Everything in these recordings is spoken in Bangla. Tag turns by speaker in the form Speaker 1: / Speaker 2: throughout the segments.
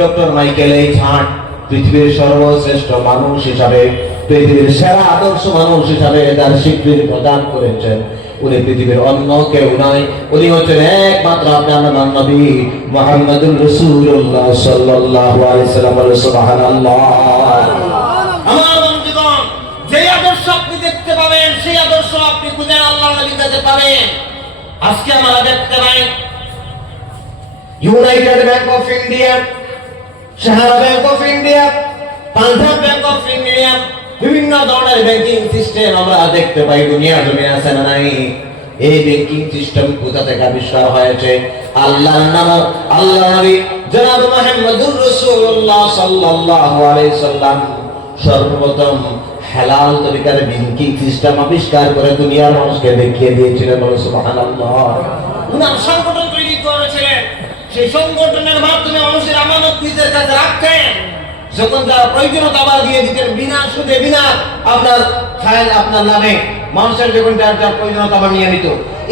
Speaker 1: ডক্টর মাইকেল এইচ হার্ট পৃথিবীর সর্বশ্রেষ্ঠ মানুষ হিসাবে, পৃথিবীর সেরা আদর্শ মানুষ হিসাবে তার স্বীকৃতি প্রদান করেছেন। উনি পৃথিবীর অন্য কেউ নয়, উনি হচ্ছেন একমাত্র আপনার রসুল্লাহ United Bank of India Sahara bank of India
Speaker 2: Punjab bank of India
Speaker 1: বিভিন্ন ধরনের ব্যাংকিং সিস্টেম আমরা দেখতে পাই। দুনিয়া জমি আছে না নাই? এই ব্যাংকিং সিস্টেম কোথা থেকে আবিষ্কার হয়েছে? আল্লাহর নাম আল্লাহ নবী জনাব মুহাম্মদুর রাসূলুল্লাহ সাল্লাল্লাহু আলাইহি সাল্লাম সর্বপ্রথম হালাল তরিকার ব্যাংকিং সিস্টেম আবিষ্কার করে দুনিয়ার মানুষকে দেখিয়ে দিয়েছিলেন। বলে, সুবহানাল্লাহ।
Speaker 2: উনার করেছিলেন সেই সংগঠনের মাধ্যমে মানুষের আমানত নিজের কাছে রাখতেন।
Speaker 1: যখন তার প্রয়োজনীয়তা আবার দিয়ে দিতেন, বিনা সুদে, বিনা আপনার ফাইল আপনার নামে মানুষের যখন যার যার প্রয়োজনীয়তা আবার নিয়ে নিত।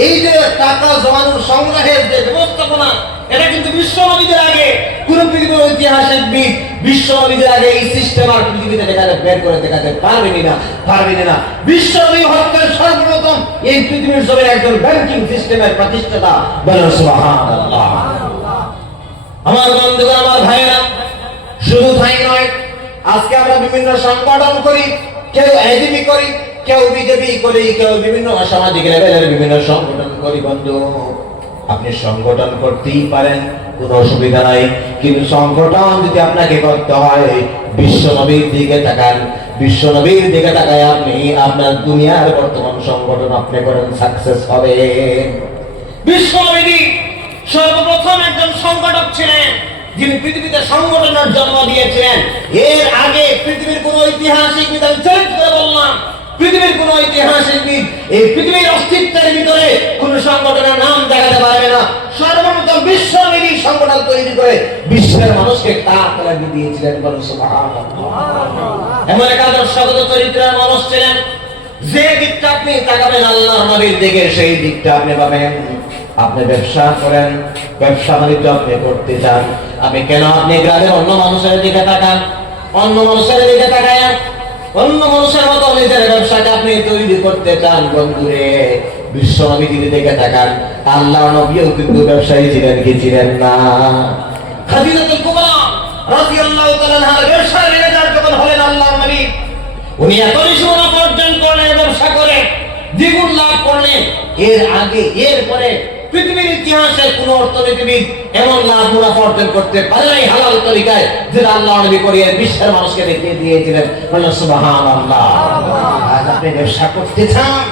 Speaker 1: এই যে টাকা জমানোর সংগ্রহের যে
Speaker 2: ব্যবস্থাপনা, এটা কিন্তু বিশ্ব নবীদের আগে
Speaker 1: কোন পৃথিবীর ঐতিহাসিকবিদ বিশ্ব নবীদের আগে এই সিস্টেম আর পৃথিবীতে দেখাতে বের করে দেখাতে পারবেনি না পারবেনি না। বিশ্ব নবী হচ্ছেন সর্বপ্রথম এই পৃথিবীর জমির একজন ব্যাংকিং সিস্টেমের প্রতিষ্ঠাতা সুবহানাল্লাহ। আমার বন্ধুগণ, আমার ভাইয়েরা, শুধু তাই নয়, আজকে আমরা বিভিন্ন সংগঠন করি, কেউ এজিপি করি, কেউ বিজেপি করি, কেউ বিভিন্ন সামাজিক লেভেলের বিভিন্ন সংগঠন করি, বন্ধু। আপনি সংগঠন করতেই পারেন, কোনো অসুবিধা নাই। কিন্তু সংগঠন যদি আপনাকে করতে হয়, বিশ্ব নবীর দিকে তাকান। বিশ্ব নবীর দিকে তাকায় আপনি, আপনার দুনিয়ার বর্তমান সংগঠন আপনি করেন সাকসেস হবে।
Speaker 2: বিশ্ব নবী সর্বপ্রথম একজন সংগঠক ছিলেন যিনি পৃথিবীতে সংগঠনের জন্ম দিয়েছিলেন, এর আগে পৃথিবীর কোন ঐতিহাসিক আমি চ্যালেঞ্জ করে বললাম, পৃথিবীর কোন ঐতিহাসিকবিদ এই পৃথিবীর অস্তিত্বের ভিতরে কোন সংগঠনের নাম দেখাতে পারবে না। বিশ্ব নবী সংগঠন তৈরি করে
Speaker 1: বিশ্বের মানুষকে তাক লাগিয়ে দিয়েছিলেন
Speaker 2: এমন এক চরিত্রের মানুষ ছিলেন,
Speaker 1: যে দিকটা আপনি তাকাবেন আল্লাহ নবীর দিকে, সেই দিকটা আপনি পাবেন। আপনি ব্যবসা করেন, ব্যবসা বাণিজ্য আপনি করতে চান, আপনি কেন আপনি গ্রামের অন্য মানুষের দিকে তাকান? অন্য মানুষের দিকে তাকায়, অন্য মানুষের মতো নিজের ব্যবসাকে আপনি তৈরি করতে চান, বন্ধুরে, বিশ্ব নবীজির দিকে তাকান। আল্লাহ নবীও কিন্তু ব্যবসায়ী ছিলেন কি ছিলেন না?
Speaker 2: খাদিজাতুল কুবরা রাদিয়াল্লাহু তাআলা আনহার ব্যবসার ম্যানেজার যখন হলেন আল্লাহর নবী, উনি এত বেশি মুনাফা অর্জন করলেন ব্যবসা করে, দ্বিগুণ লাভ করলেন। এর আগে এর পরে পৃথিবীর ইতিহাসে কোন অর্থনীতিবিদ এমন লাভ মুনাফা অর্জন করতে পারে নাই হালাল তরিকায়, যেটা আল্লাহ নবী করিয়ে বিশ্বের মানুষকে দেখিয়ে দিয়েছিলেন। বলেন সুবহানাল্লাহ।
Speaker 1: আজ আপনি ব্যবসা করতে চান,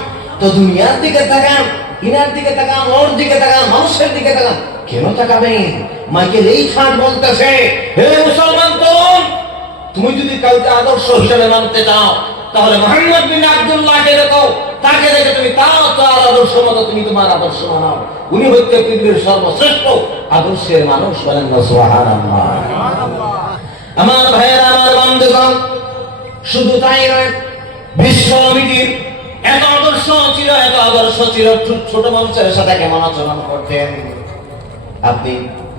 Speaker 1: তো দুনিয়ার দিকে তাকান, ইনার দিকে তাকান, ওর দিকে তাকান, মানুষের দিকে তাকান। কেন তাকাবেন? মাইকেল এই ছাড় বলতেছে,
Speaker 2: হে মুসলমান তরুণ, তুমি যদি কাউকে আদর্শ হিসেবে মানতে চাও তাহলে মোহাম্মদ বিন আব্দুল্লাহকে দেখো তাকে দেখে তুমি তাও তার আদর্শ মতো তুমি তোমার আদর্শ মানাও। উনি হচ্ছে পৃথিবীর সর্বশ্রেষ্ঠ
Speaker 1: আদর্শের মানুষ বলেন
Speaker 2: আমার ভাইয়েরা, আমার বন্ধুগণ,
Speaker 1: শুধু তাই নয়,
Speaker 2: বিশ্ব নবীজির এত আদর্শ ছিল, এত আদর্শ ছিল ছোট মানুষের সাথে কেমন আচরণ করতেন?
Speaker 1: আপনি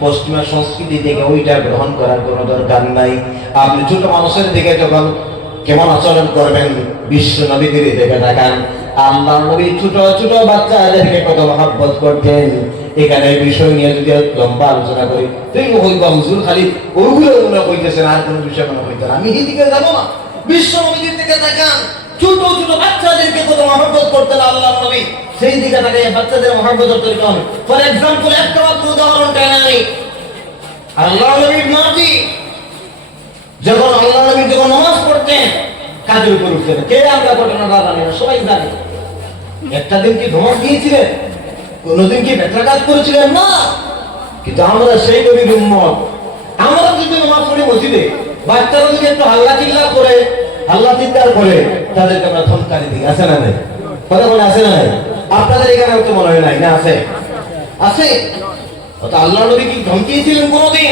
Speaker 1: পশ্চিমা সংস্কৃতি থেকে ওইটা গ্রহণ করার কোনো দরকার নাই। আপনি ছোট মানুষের দিকে যখন কেমন আচরণ করবেন? বিশ্ব নবীদের দিকে তাকান আল্লাহ নবী ছোট ছোট বাচ্চাদেরকে কত মহাব্বত করতেন। এখানে বিষয় নিয়ে যদি লম্বা আলোচনা করি, তুই ওই বা হুজুর খালি ওইগুলো মনে হইতেছেন আর কোনো বিষয় মনে হইতে আমি এদিকে যাব না। বিশ্ব দিকে ছোট ছোট বাচ্চাদেরকে কত মহাব্বত করতেন আল্লাহ নবী। সেই দিকে বাচ্চাদের মহাব্বত তৈরি হবে। ফর এক্সাম্পল একটা উদাহরণ আনি? আল্লাহ নবীর নাতি যখন আল্লাহ নবী যখন পড়তেন কাজের উপর উঠতেন কে আমরা ঘটনাটা জানি না, সবাই জানে। একটা দিন কি ধমক দিয়েছিলেন? কোনোদিন কি বেতরা কাজ করেছিলেন না? কিন্তু আমরা সেই নবীর উম্মত। আমরা যদি নামাজ পড়ি মসজিদে? বাচ্চারা যদি একটু হাল্লা চিল্লা করে, হাল্লা চিৎকার করে, তাদেরকে আমরা ধমকানি দিই। আছে না নাই? কথা বলে আছে না নাই? আপনাদের এখানে হয়তো মনে হয় নাই, না আছে? আছে? আল্লাহ নবী কি ধমকিয়েছিলেন কোনোদিন?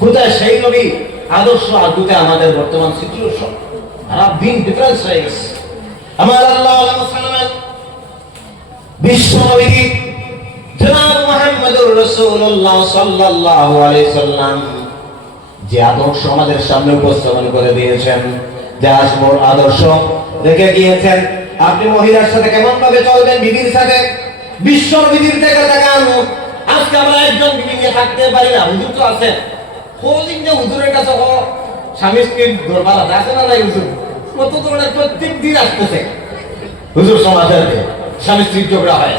Speaker 1: কোথায় সেই নবী আদর্শ কোথায় আমাদের বর্তমান সিচুয়েশন তারা বিন ডিফারেন্স হয়ে গেছে। আমার আল্লাহ সাল্লামের বিশ্ব নবী জনাব মুহাম্মদুর রাসূলুল্লাহ সাল্লাল্লাহু আলাইহি সাল্লাম যে আদর্শ আমাদের সামনে উপস্থাপন করে দিয়েছেন, যে আসমোর আদর্শ রেখে গিয়েছেন। আপনি মহিলার সাথে কেমন ভাবে চলবেন, বিবির সাথে? বিশ্ব বিবির থেকে দেখান
Speaker 2: আজকে আমরা একজন বিবি নিয়ে থাকতে পারি না, হুজুর তো আছে কোনদিন যে হুজুরের কাছে ও স্বামী স্ত্রীর দরবার আছে না নাই হুজুর? কত ধরনের প্রত্যেক দিন আসতেছে। হুজুর সমাজের স্বামী স্ত্রীর ঝগড়া হয়।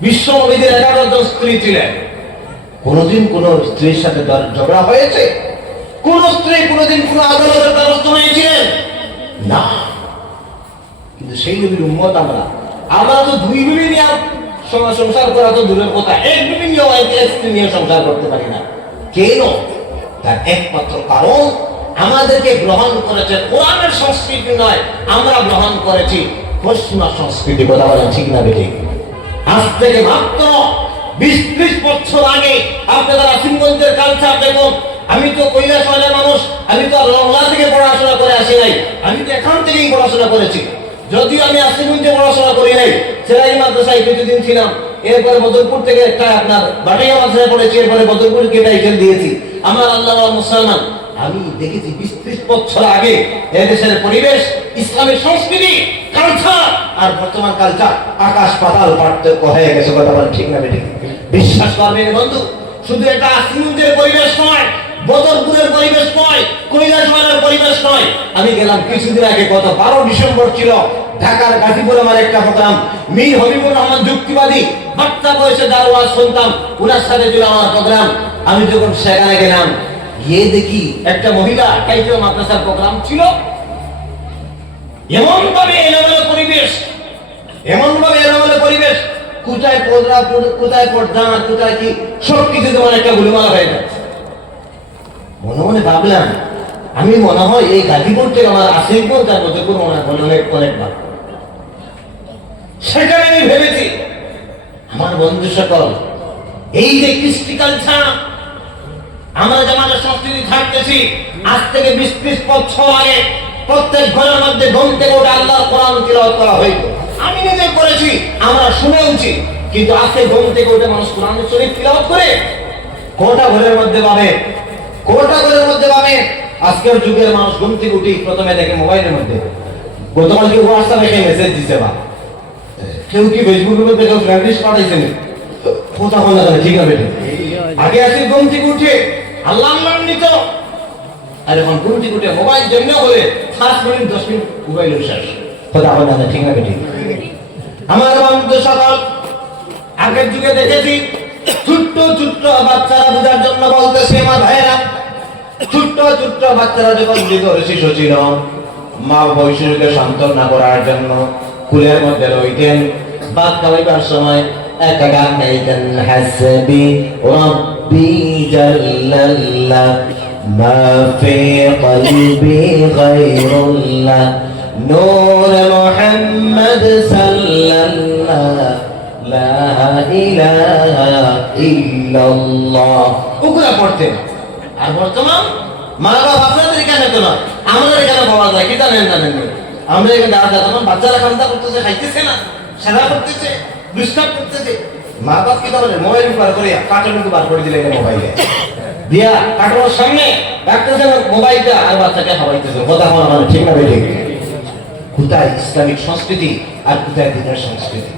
Speaker 2: বিশ্ব নবীদের এগারো জন স্ত্রী ছিলেন।
Speaker 1: কোনোদিন কোন স্ত্রীর সাথে ঝগড়া হয়েছে?
Speaker 2: কোন স্ত্রী কোনদিন কোন আদালতের দ্বারস্থ হয়েছিলেন?
Speaker 1: না। কিন্তু সেই নবীর উম্মত আমরা।
Speaker 2: আমরা তো দুই বিবি নিয়ে সংসার করা তো দূরের কথা। এক বিবি এক স্ত্রী নিয়ে সংসার করতে পারি না।
Speaker 1: কেন? তার একমাত্র কারণ,
Speaker 2: আমাদেরকে গ্রহণ করেছে কোরআনের সংস্কৃতি নয়, আমরা গ্রহণ করেছি পশ্চিমা সংস্কৃতি,
Speaker 1: কথা বলেন ঠিক না বেঠিক
Speaker 2: আজ থেকে মাত্র বিশ ত্রিশ বছর আগে আপনারা সিংগঞ্জের কালচার দেখুন, আমি তো কৈলাসওয়ালের মানুষ, আমি তো লংলা থেকে পড়াশোনা করে আসি নাই, আমি তো এখান থেকেই পড়াশোনা করেছি। যদিও আমি আসিগঞ্জে পড়াশোনা করি নাই সেরাই মাদ্রাসায় কিছুদিন ছিলাম। এরপরে বদরপুর থেকে একটা আপনার বাটাইয়া মাথায় পড়েছি, এরপরে বদরপুর কেটে এখান দিয়েছি। আমার আল্লাহ মুসলমান, আমি দেখেছি বিশ ত্রিশ বছর আগে এদেশের পরিবেশ, ইসলামের সংস্কৃতি কালচার
Speaker 1: আর বর্তমান কালচার আকাশ পাতাল পার্থক্য হয়ে গেছে, কথা বলেন ঠিক না
Speaker 2: বিশ্বাস করবেন বন্ধু, শুধু এটা আসিমুজের পরিবেশ নয় বদরপুরের পরিবেশ নয় কৈলাসওয়ালের পরিবেশ নয়। আমি গেলাম কিছুদিন আগে, গত বারো ডিসেম্বর ছিল ঢাকার গাজীপুর আমার একটা প্রোগ্রাম। মীর হবিবুর রহমান যুক্তিবাদী, বাচ্চা বয়সে দারোয়াজ শুনতাম, উনার সাথে ছিল আমার প্রোগ্রাম। আমি যখন সেখানে গেলাম, গিয়ে দেখি একটা মহিলা কাইজো মাদ্রাসার প্রোগ্রাম ছিল। এমন ভাবে এলোমেলো পরিবেশ এমন ভাবে এলোমেলো পরিবেশ, কোথায় পর্দা কোথায় পর্দা কোথায় কি সব কিছু তোমার একটা গুলিমালা হয়ে যাচ্ছে। মনে মনে ভাবলাম, আমি মনে হয় এই গাজীপুর থেকে আমার আসিমপুর তার বদরপুর মনে হয় অনেক অনেকবার সেখানে আমি ভেবেছি, আমার বন্ধু সকল, এই যে কৃষ্টি কালচার, আমরা যে আমাদের সংস্কৃতি থাকতেছি আজ থেকে বিশ, ত্রিশ বছর আগে প্রত্যেক ঘরের মধ্যে ঘুম থেকে উঠে আল্লাহর কোরআন তিলাওয়াত করা হইতো। আমি নিজে করেছি, আমরা শুনে শুনেওছি কিন্তু আজকে ঘুম থেকে ওটা মানুষ কোরআন শরীফ তিলাওয়াত করে কোটা ঘরের মধ্যে পাবে। কোটা ঘরের মধ্যে আজকের যুগের মানুষ ঘুম থেকে উঠি প্রথমে দেখে মোবাইলের মধ্যে। গতকালকে হোয়াটসঅ্যাপে একটা মেসেজ দিছে বা। কেউ কি ফেসবুকের মধ্যে কেউ ঠিক আছে আগে আসি ঘুম থেকে আল্লাহ আল্লাহ নিত। আর এখন থেকে উঠে মোবাইল জন্য বলে পাঁচ মিনিট, দশ মিনিট মোবাইল শেষ।
Speaker 1: কথা ঠিক বেঠিক
Speaker 2: আমার বন্ধু সকল, আগের যুগে দেখেছি, ছোট্ট ছোট্ট বাচ্চারা বোঝার জন্য বলতেছে আমার ভাইয়েরা
Speaker 1: ছোট্ট ছোট্ট বাচ্চারা যখন বিগর শিশু ছিল মা বৈশিষ্ট্যকে সান্ত্বনা করার জন্য কুলের মধ্যে রইতেন, বাদ খাওয়াইবার সময় একটা গান গাইতেন হাসবি রব্বি জাল্লাল্লাহ, মা ফি কলবি গায়রুল্লাহ, নূর মুহাম্মদ সাল্লাল্লাহ, লা ইলাহা ইল্লাল্লাহ।
Speaker 2: ওগুলা পড়তেন। আর বর্তমান মা বাবা আপনাদের এখানে তো না আমাদের এখানে পাওয়া যায়? কি জানেন জানেন? আমরা এখানে দাদা তখন বাচ্চারা খান্তা করতেছে, খাইতেছে না সাদা করতেছে ডিস্টার্ব করতেছে মা বাপ কি করে মোবাইল বার করে কার্টুন বার করে দিলে মোবাইলে? দিয়া কার্টুনের সামনে রাখতেছে মোবাইলটা, আর বাচ্চাকে খাওয়াইতেছে কথা বলা মানে ঠিক না বেঠিক
Speaker 1: কোথায় ইসলামিক সংস্কৃতি আর কোথায় দিনের সংস্কৃতি?